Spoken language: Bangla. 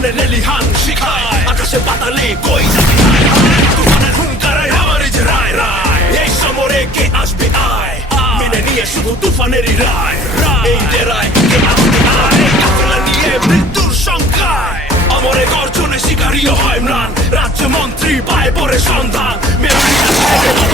তুফানের রেলিহান শিখায় আকাশে পাতালে কই যাবি তুফানের হুঙ্কারায় আমার যে রায় রায় এই সমরে কে আসবে আয় মেনে নিয়ে শুধু তুফানেরই রায় এই ডেরায় কে আসবে আয় কাফেলা নিয়ে মৃত্যুর সংখ্যায় অমরে গর্জনে শিকারীও হয় ম্লান রাজ্য মন্ত্রী পায় পরে সন্ধান মেরুলিয়া